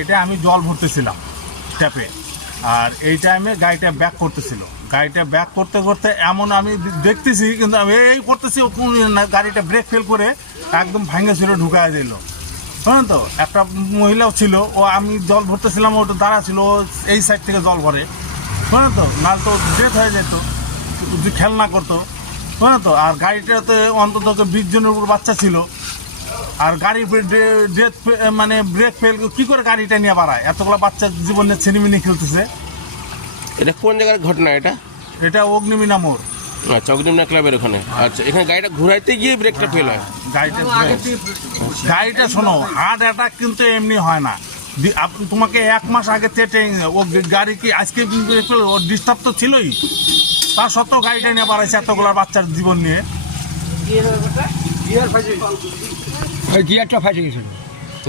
গাড়িটা আমি জল ভরতেছিলাম ট্যাপে। আর এই টাইমে গাড়িটা ব্যাক করতেছিল। গাড়িটা ব্যাক করতে করতে এমন আমি দেখতেছি, কিন্তু আমি এই করতেছি গাড়িটা ব্রেক ফেল করে একদম ভাঙে ছিল ঢুকায় দিল। বুঝলেন তো, একটা মহিলাও ছিল, ও আমি জল ভরতেছিলাম, ওটা দাঁড়া ছিল এই সাইড থেকে জল ভরে। বুঝলেন তো নাল তো ডেথ হয়ে যেত খেলনা করতো। বুঝলেন তো, আর গাড়িটাতে অন্তত বিশ জনের উপর বাচ্চা ছিল। আর গাড়ি ডেথ মানে ব্রেক ফেল কি করে গাড়িটা নিয়ে বাড়ায়? এতগুলো বাচ্চা জীবনে ছেনিমিনি খেলতেছে। এটা কোন জায়গার ঘটনা এটা? এটা অগ্নিমিনা মোড়। আচ্ছা অগ্নিমনা ক্লাবের ওখানে। আচ্ছা এখানে গাড়িটা ঘুরাইতে গিয়ে ব্রেকটা ফেল হয়? গাড়িটা গাড়িটা শোনো হার্ট অ্যাটাক কিন্তু এমনি হয় না। তোমাকে এক মাস আগে থেকে ও গাড়ি কি আজকে ও ডিস্টার্ব তো ছিলই। তা সত্ত্বেও গাড়িটা নিয়ে বাড়াইছে এতগুলো বাচ্চার জীবন নিয়ে। ওই গিয়ারটা ফাঁসে গেছিল।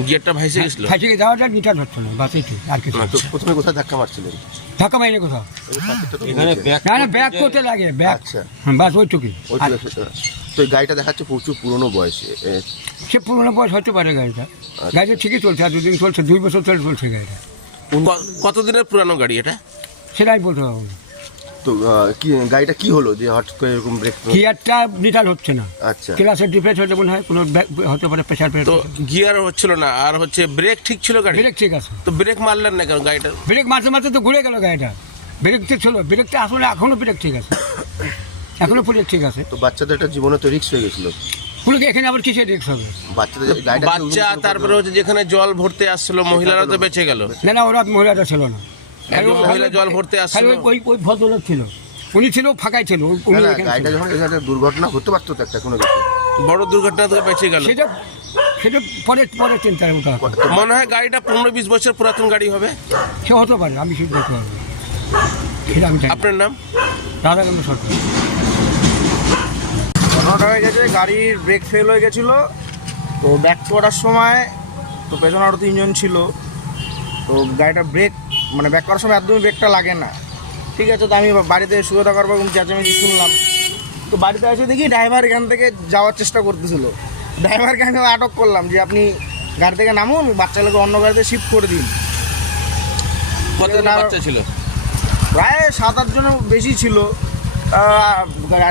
গিয়ারটা ভাইসে গেছিল? ফাঁসে গিয়ে যাওয়াটা মিটার হচ্ছে না বাস এইটু আর কিছু না। আচ্ছা। প্রথমে কোথায় ধাক্কা মারছিলেন ধাক্কা মাইনে কোথাও? এখানে না না ব্যাগ করতে লাগে ব্যাগ। আচ্ছা। হ্যাঁ, বাস ওইটুকুই আর তো। এই গাড়িটা দেখাচ্ছে প্রচুর পুরনো বয়সে। এ, সে পুরোনো বয়স হতে পারে গাড়িটা। গাড়িটা ঠিকই চলছে আর দুদিন চলছে দুই বছর ধরে চলছে গাড়িটা। ক- কতদিনের পুরানো গাড়ি এটা? সেটাই বলতে পারব না। তো কি গাড়িটা কি হলো যে হঠাৎ করে এরকম ব্রেক গিয়ারটা মিটার হচ্ছে না। আচ্ছা। ক্লাসের ডিফারেন্স হতে মনে হয় কোনো হতে পারে প্রেশার তো গিয়ার হচ্ছিল না আর হচ্ছে ব্রেক ঠিক ছিল গাড়ি? ব্রেক ঠিক আছে। তো ব্রেক মারলেন না কেন গাড়িটা? ব্রেক মারতে মারতে তো ঘুরে গেল গাড়িটা। ব্রেক তো ছিল ব্রেকটা আসলে এখনও ব্রেক ঠিক আছে। এখনও ব্রেক ঠিক আছে। তো বাচ্চাদের একটা জীবনে তো রিক্স হয়ে গেছিল। পুরোকে এখানে আবার কিসের রিক্স হবে? বাচ্চাদের বাচ্চা তারপরে হচ্ছে যেখানে জল ভরতে আসছিল মহিলারা তো বেঁচে গেল। না না ওরা মহিলাটা ছিল না। একজন মহিলা জল ভরতে আসছিল ওই- ওই ভদ্রলোক ছিল। উনি ছিল ফাঁকাই ছিল উনি গাড়িটা যখন এখানে দুর্ঘটনা হতে পারতো তো একটা কোনো কিছু। বড় দুর্ঘটনা বেঁচে গেল। সেটা সেটা পরে পরে চিন্তার মতো হবে। মনে হয় গাড়িটা পনেরো বিশ বছর পুরাতন গাড়ি হবে? সে হতে পারে আমি সেটা দেখতে পারব। সেটা আমি আপনার নাম? রাধাকান্ত সরকার। ঘটনাটা হয়ে গেছে গাড়ির ব্রেক ফেল হয়ে গেছিল। তো ব্যাক করার সময় তো পেছনে আরও তিনজন ছিল। তো গাড়িটা ব্রেক মানে ব্যাক করার সময় একদমই ব্রেকটা লাগে না। ঠিক আছে তো আমি বাড়িতে শুয়ে থাকার পর চেঁচামেচি শুনলাম। তো বাড়িতে এসে দেখি ড্রাইভার এখান থেকে যাওয়ার চেষ্টা করতেছিল। ড্রাইভারকে আমি আটক করলাম যে আপনি গাড়ি থেকে নামুন বাচ্চা বাচ্চাগুলোকে অন্য গাড়িতে শিফট করে দিন। বাচ্চা ছিল? প্রায় সাত আট জনের বেশি ছিল।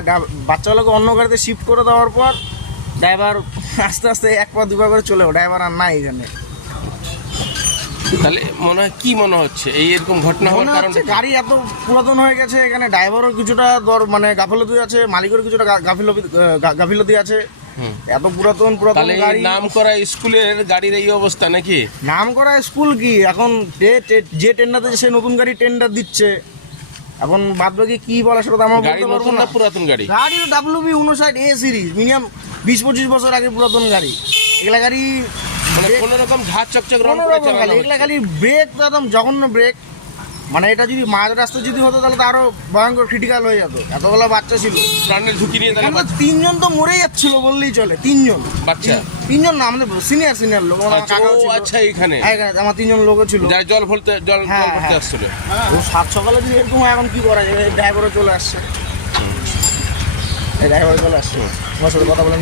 গা- বাচ্চাগুলোকে অন্য গাড়িতে শিফট করে দেওয়ার পর ড্রাইভার আস্তে আস্তে এক পা দুপা করে চলে ড্রাইভার আর নাই এখানে। তাহলে মনে হয় কি মনে হচ্ছে? এই এরকম ঘটনা হওয়ার কারণ গাড়ি এত পুরাতন হয়ে গেছে এখানে ড্রাইভারও কিছুটা দর মানে গাফিলতি আছে মালিকেরও কিছুটা গাফিলতি গাফিলতি আছে। এত পুরাতন পুরাতন গাড়ি। নাম করা স্কুলের গাড়ির এই অবস্থা নাকি? নাম করা স্কুল কি? এখন যে- টেন্ডার দিচ্ছে সে নতুন গাড়ি টেন্ডার দিচ্ছে এখন বাদ বাকি কি বলা সেটা আমরা বলতে পারব না পুরাতন গাড়ি? গাড়ি ডাব্লিউ বি উনষাট এ সিরিজ মিনিমাম বিশ পঁচিশ বছর আগে পুরাতন গাড়ি। এগুলা গাড়ি মানে ব্রেক- রকম ঝাঁজ চকচক রং কোনো রকম খালি ব্রেক তো একদম জঘন্য ব্রেক। মানে এটা যদি মাঝ রাস্তা যদি হতো তাহলে তো আরও ভয়ঙ্কর ক্রিটিক্যাল হয়ে যেত। এতগুলো বাচ্চা ছিল। প্রাণের ঝুঁকি নিয়ে তাহলে তিনজন তো মরে যাচ্ছিল বললেই চলে তিনজন। বাচ্চা? তিনজন না আমাদের সিনিয়র সিনিয়র লোক আমার আচ্ছা, কাকাও ছিল। আচ্ছা হ্যাঁ, এখানে আমার তিনজন লোকও ছিল। জল ভরতে জল হ্যাঁ, জল ভরতে হ্যাঁ। আসছিল। ও সাত সকালে যদি এরকম এখন কি করা যাবে ড্রাইভারও চলে আসছে। এই ড্রাইভার চলে আসছে। তোমার সাথে কথা বলেন